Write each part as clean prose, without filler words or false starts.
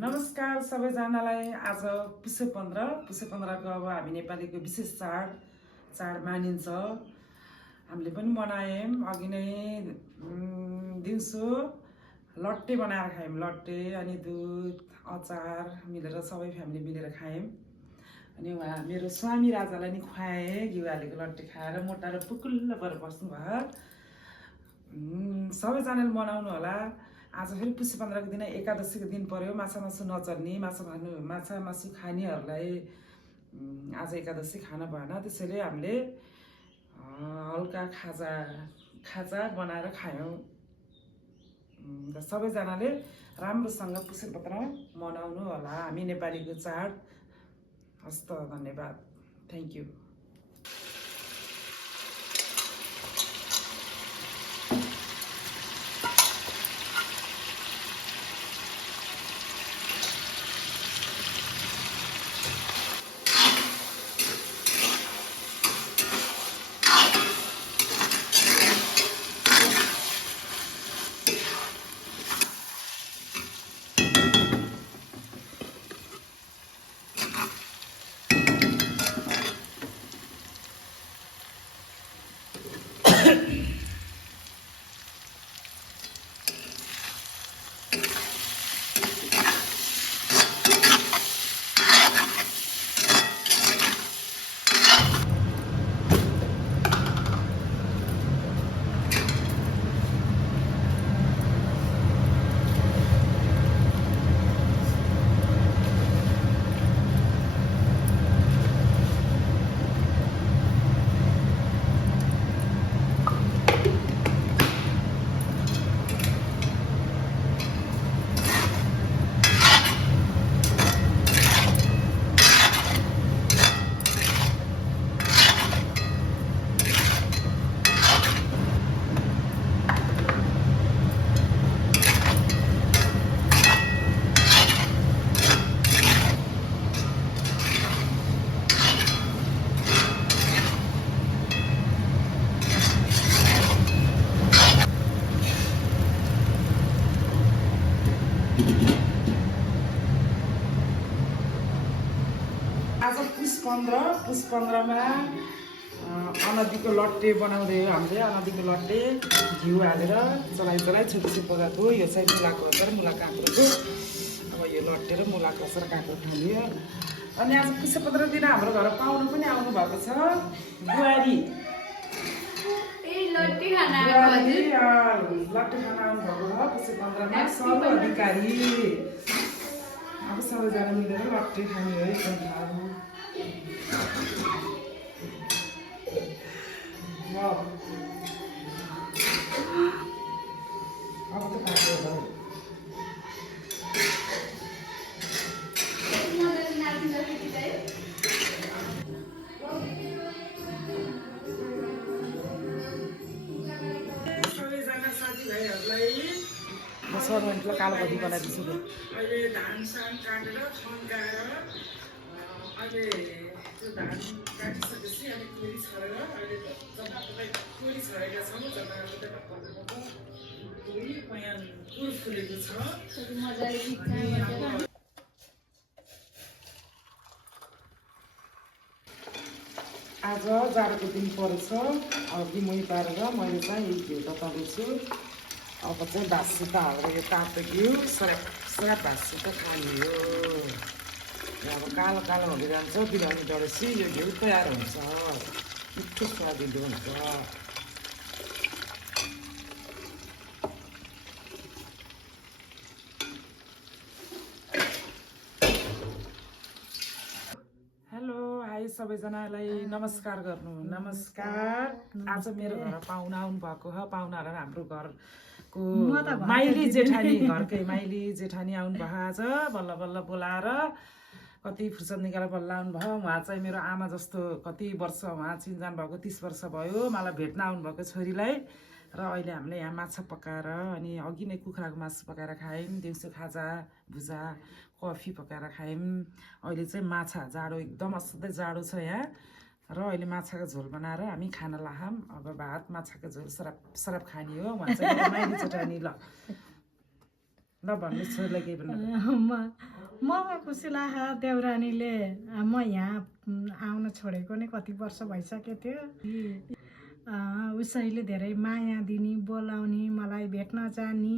नमस्कार सबैजनालाई। आज पुसे 15 को अब हामी नेपालीको विशेष चाड मानिन्छ। हामीले पनि मनायौँ। अघि नै दिउँसो लट्टे बनाएर खायौँ। लट्टे अनि दुध अचार मिलेर सबै फ्यामिली मिलेर खायौँ। अनि उहाँ मेरो स्वामी राजालाई नि खुवाएँ। घिउ हालेको लट्टे खाएर मोटा र पुकुल्ल भएर बस्नुभयो। सबैजनाले मनाउनु होला। आज फेरि पुष्य 15 को दिन एकादशीको दिन पर्यो। माछा मासु नचल्ने माछा मासु खानेहरूलाई आज एकादशी खान भएन। त्यसैले हामीले हल्का खाजा बनाएर खायौँ। सबैजनाले राम्रोसँग पुष्य 15 मनाउनु होला। हामी नेपालीको चाड। हस्त धन्यवाद। Thank you. आज पुष 15 मा अनदीको लट्टे बनाउँदै हो हामीले। अनदीको लट्टे घिउ हालेर चलाइ छुट्टी पकाएको। यो चाहिँ मुलाको अचार, मुला काँक्रोको। अब यो लट्टे र मुलाको अचार काँक्रो खालियो। अनि आज पुष 15 दिन हाम्रो घर पाहुना पनि आउनु भएको छ। बुहारी लट्टे खाना आउनु भएको हो पुष 15 मा। सब अधिकारी अब सबैजना मिलेर लट्टे खाने है। अब त पाक्यो। सबैजना साथीभाइहरूलाई म सर्वेन्टलाई कालो भाजी बनाइदिन्छु। अहिले धान सान काटेर खन्काएर अहिले त्यो धान काटिसकेपछि अनि कोरी छरेर अहिले जताततै कोरी छरेका छौँ। जताततै कोरी यहाँ फुल फुलेको छ। आज जाडोको दिन परेछ। अघि मै पारेर मैले चाहिँ यो घिउ तताउँदैछु। अब चाहिँ भातसित हालेर यो तातो घिउ सराप भातसित खाने हो। अब कालो कालो हुँदै जान्छ। बिरामी डढेपछि यो घिउ तयार हुन्छ। मिठो स्वादिलो हुन्छ। हेलो हाई सबैजनालाई नमस्कार गर्नु। नमस्कार। आज मेरो घर पाहुना आउनु भएको हो। पाहुनाहरू हाम्रो घरको माइली जेठानी, घरकै माइली जेठानी आउनु भयो। आज बल्ल बल्ल बोलाएर कति फुर्सद निकालेर बल्ल आउनुभयो। उहाँ चाहिँ मेरो आमा जस्तो कति वर्ष उहाँ चिनजान भएको 30 वर्ष भयो। मलाई भेट्न आउनुभएको छोरीलाई। र अहिले हामीले यहाँ माछा पकाएर अनि अघि नै कुखुराको मासु पकाएर खायौँ। दिउँसो खाजा भुजा कफी पकाएर खायौँ। अहिले चाहिँ माछा, जाडो एकदम असाध्यै जाडो छ यहाँ। र अहिले माछाको झोल बनाएर हामी खान लाहौँ। अब भात माछाको झोल सराप खाने हो। उहाँ चाहिँ माइली जेठानी। ल नभन्नु छोरीलाई केही पनि मलाई खुसी लाग्यो देउरानीले म यहाँ आउन छोडेको नै कति वर्ष भइसकेको थियो उसैले धेरै माया दिने बोलाउने मलाई भेट्न जाने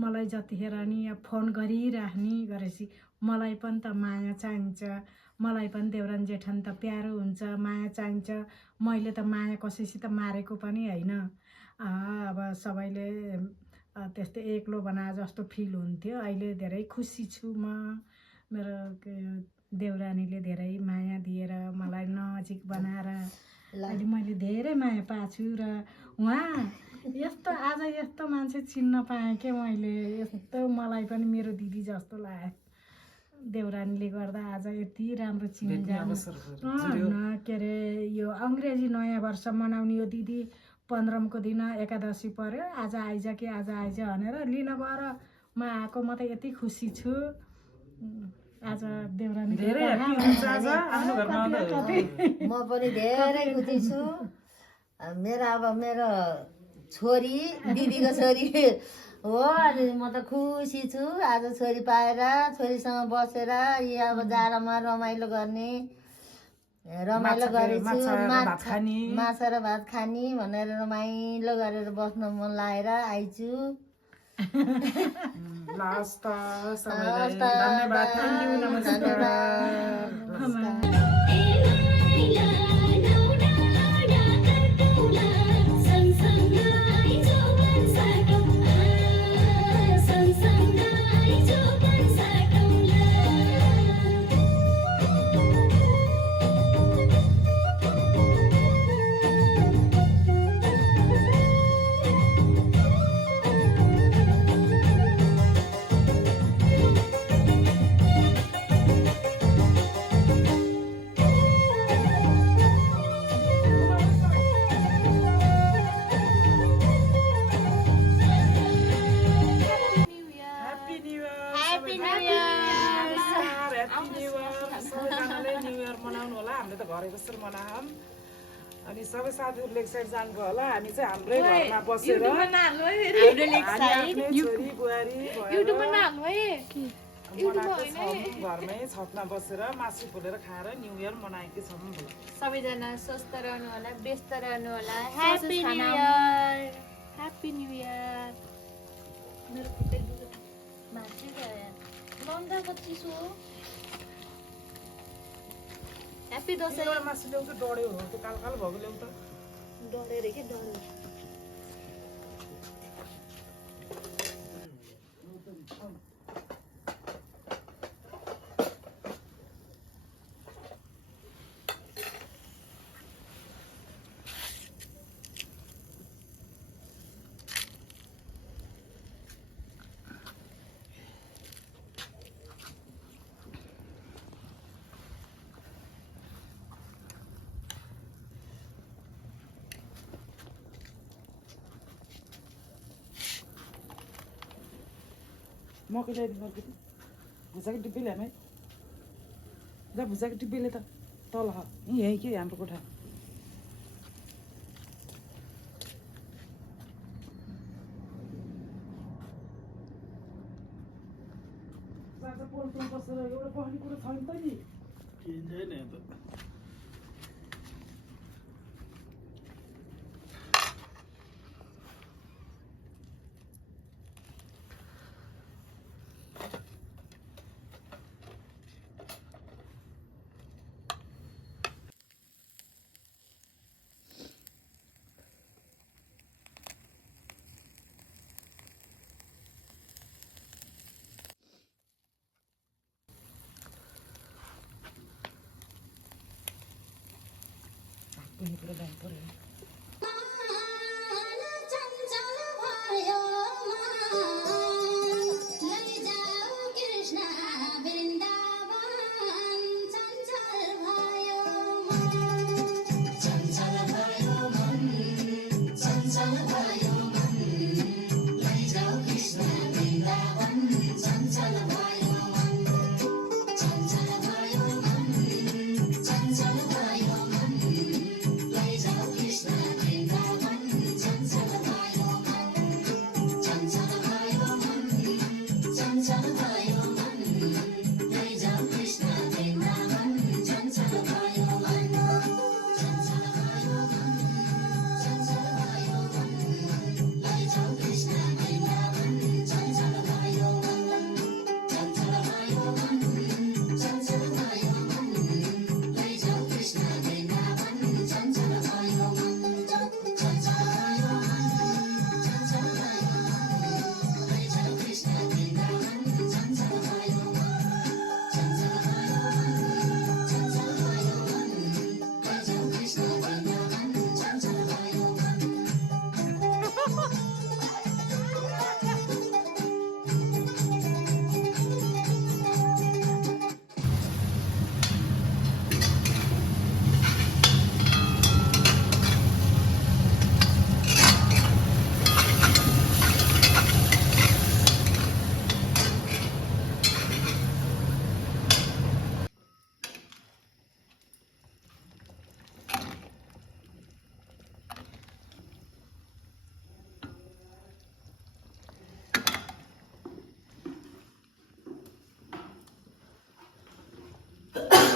मलाई जतिखेर नि फोन गरिराख्ने गरेपछि मलाई पनि त माया चाहिन्छ मलाई पनि देउरानी जेठानी त प्यारो हुन्छ माया चाहिन्छ मैले त माया कसैसित मारेको पनि होइन अब सबैले त्यस्तै एक्लो बना जस्तो फिल हुन्थ्यो अहिले धेरै खुसी छु म मेरो देउरानीले धेरै माया दिएर मलाई नजिक बनाएर अहिले मैले धेरै माया पाछु र उहाँ यस्तो आज यस्तो मान्छे चिन्न पाएँ के मैले यस्तो मलाई पनि मेरो दिदी जस्तो लाग्यो देउरानीले गर्दा आज यति राम्रो चिनिजानु के अरे यो अङ्ग्रेजी नयाँ वर्ष मनाउने यो दिदी 15 दिन एकादशी पर्यो आज आइज कि आज आइज भनेर लिन गएर म आएको म त यति खुसी छु आज देउरानी धेरै म पनि धेरै खुसी छु मेरो छोरी दिदीको छोरी हो अनि म त खुसी छु आज छोरी पाएर छोरीसँग बसेर यी अब जाडोमा रमाइलो गर्ने रमाइलो गरेछु माछा र भात खाने भनेर रमाइलो गरेर बस्न मन लागेर आइछु अनि सबै साथीहरु लेक साइड जानुभयो होला हामी चाहिँ हाम्रै घरमा बसेर छोरी बुहारी घरमै छतमा बसेर मासु पोलेर खाएर न्यू इयर मनाएकी छौँ सबैजना स्वस्थ रहनु होला व्यस्त रहनु होला happy new year happy new year मेरो खुट्टै दुख्यो मान्छे गयो लन्डा कति छु ह्यापी दसैँ मासु ल्याउँछ डढ्यो हो त्यो काल काल भएको ल्याउँछ डढेर के डढ्यो मकै ल्याइदिनु अर्को भुजाको डिब्बी ल्याम है जा भुजाको डिब्बीले त तल यहीँ के हाम्रो कोठा पोल्टमा बसेर एउटा बस्ने कुरो छैन त नि पुरा जानु पर्यो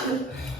है